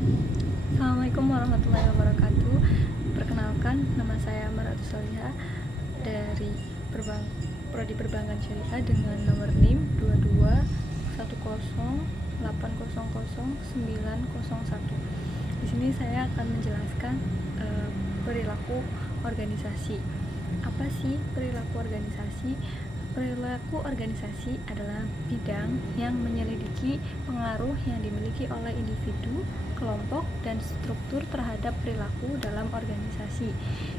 Assalamualaikum warahmatullahi wabarakatuh. Perkenalkan, nama saya Maratu Soliha dari Prodi Perbankan Syariah dengan nomor NIM 2210800901. Di sini saya akan menjelaskan perilaku organisasi. Apa sih perilaku organisasi? Perilaku organisasi adalah bidang yang menyelidiki pengaruh yang dimiliki oleh individu, kelompok, dan struktur terhadap perilaku dalam organisasi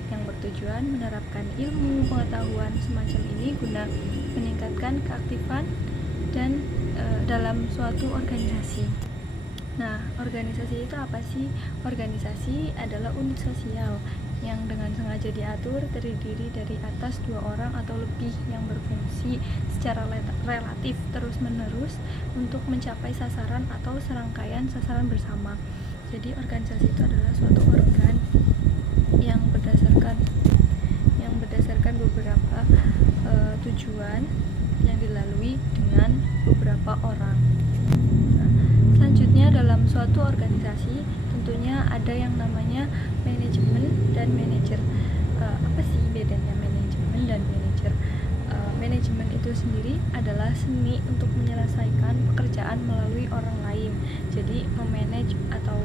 yang bertujuan menerapkan ilmu pengetahuan semacam ini guna meningkatkan keaktifan dan dalam suatu organisasi. Nah, organisasi itu apa sih? Organisasi adalah unit sosial yang dengan sengaja diatur terdiri dari atas 2 orang atau lebih yang berfungsi secara relatif terus-menerus untuk mencapai sasaran atau serangkaian sasaran bersama. Jadi organisasi itu adalah suatu organ yang berdasarkan beberapa tujuan yang dilalui dengan beberapa orang. Selanjutnya, dalam suatu organisasi tentunya ada yang namanya manajemen dan manajer. Apa sih bedanya manajemen dan manajer? Manajemen itu sendiri adalah seni untuk menyelesaikan pekerjaan melalui orang lain. Jadi memanage atau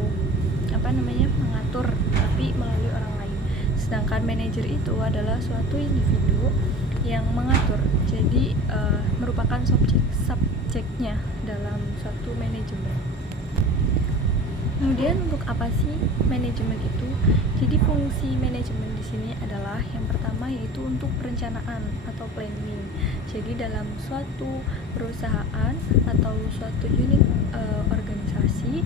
mengatur tapi melalui orang lain. Sedangkan manajer itu adalah suatu individu yang mengatur. Jadi merupakan subjeknya dalam suatu manajemen. Kemudian untuk apa sih manajemen itu? Jadi fungsi manajemen di sini adalah yang pertama yaitu untuk perencanaan atau planning. Jadi dalam suatu perusahaan atau suatu unit organisasi,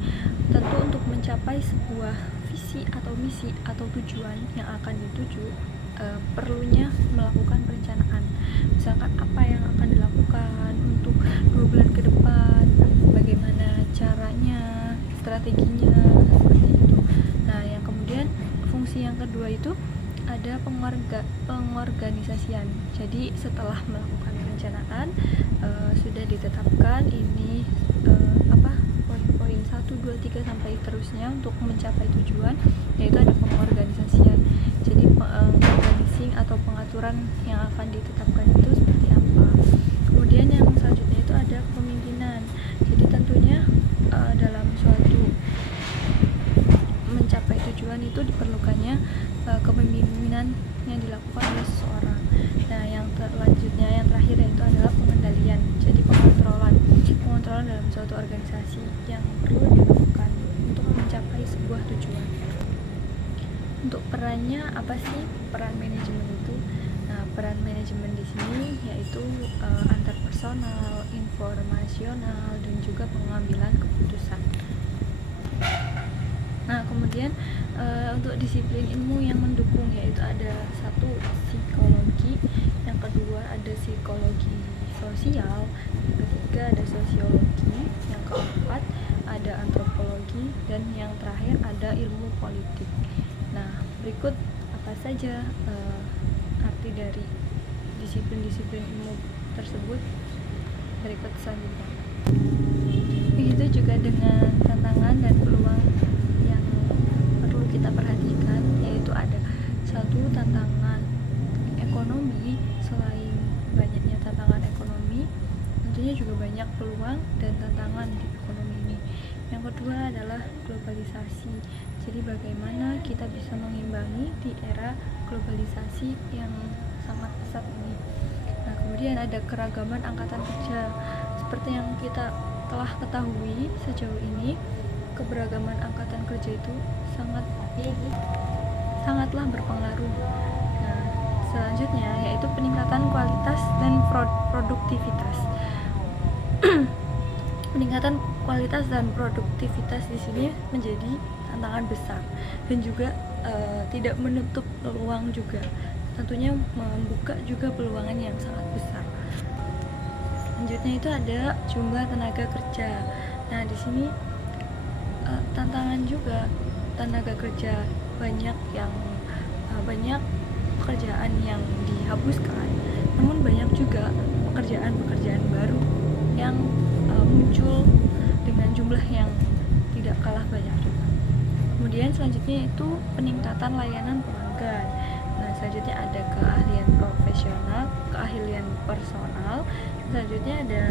tentu untuk mencapai sebuah visi atau misi atau tujuan yang akan dituju, perlunya melakukan perencanaan. Misalkan apa yang akan dilakukan untuk 2 bulan ke depan, bagaimana caranya, strateginya, seperti itu. Nah, yang kemudian fungsi yang kedua itu ada pengorganisasian. Jadi setelah melakukan perencanaan, sudah ditetapkan ini poin-poin 1, 2, 3 sampai terusnya untuk mencapai tujuan, yaitu ada pengorganisasian. Jadi organizing atau pengaturan yang akan ditetapkan itu seperti apa. Kemudian yang selanjutnya itu ada kepemimpinan. Jadi tentunya dalam suatu mencapai tujuan itu diperlukannya kepemimpinan yang dilakukan oleh seseorang. Nah, yang selanjutnya yang terakhir yaitu adalah pengendalian. Jadi pengontrolan dalam suatu organisasi yang perlu dilakukan untuk mencapai sebuah tujuan. Untuk perannya apa sih peran manajemen itu? Nah, peran manajemen di sini yaitu antar personal, informasional, dan juga pengambilan keputusan. Nah, kemudian untuk disiplin ilmu yang mendukung yaitu ada 1 psikologi, yang kedua ada psikologi sosial, yang ketiga ada sosiologi, yang keempat ada antropologi, dan yang terakhir ada ilmu politik. Nah, berikut apa saja arti dari disiplin-disiplin ilmu tersebut berikut selanjutnya. Begitu juga dengan tantangan dan peluang yang perlu kita perhatikan, yaitu ada 1 tantangan ekonomi. Selain banyaknya tantangan ekonomi, tentunya juga banyak peluang dan tantangan di ekonomi ini. Yang kedua adalah globalisasi. Jadi bagaimana kita bisa mengimbangi di era globalisasi yang sangat pesat ini. Nah, kemudian ada keragaman angkatan kerja. Seperti yang kita telah ketahui sejauh ini, keberagaman angkatan kerja itu sangatlah berpengaruh. Nah, selanjutnya yaitu peningkatan kualitas dan produktivitas. Peningkatan kualitas dan produktivitas di sini menjadi tantangan besar dan juga tidak menutup peluang juga. Tentunya membuka juga peluangan yang sangat besar. Selanjutnya itu ada jumlah tenaga kerja. Nah, di sini tantangan juga tenaga kerja, banyak pekerjaan yang dihapuskan, namun banyak juga pekerjaan-pekerjaan baru yang muncul dengan jumlah yang tidak kalah banyak juga. Kemudian selanjutnya itu peningkatan layanan pelanggan. Nah, selanjutnya ada keahlian profesional, keahlian personal, selanjutnya ada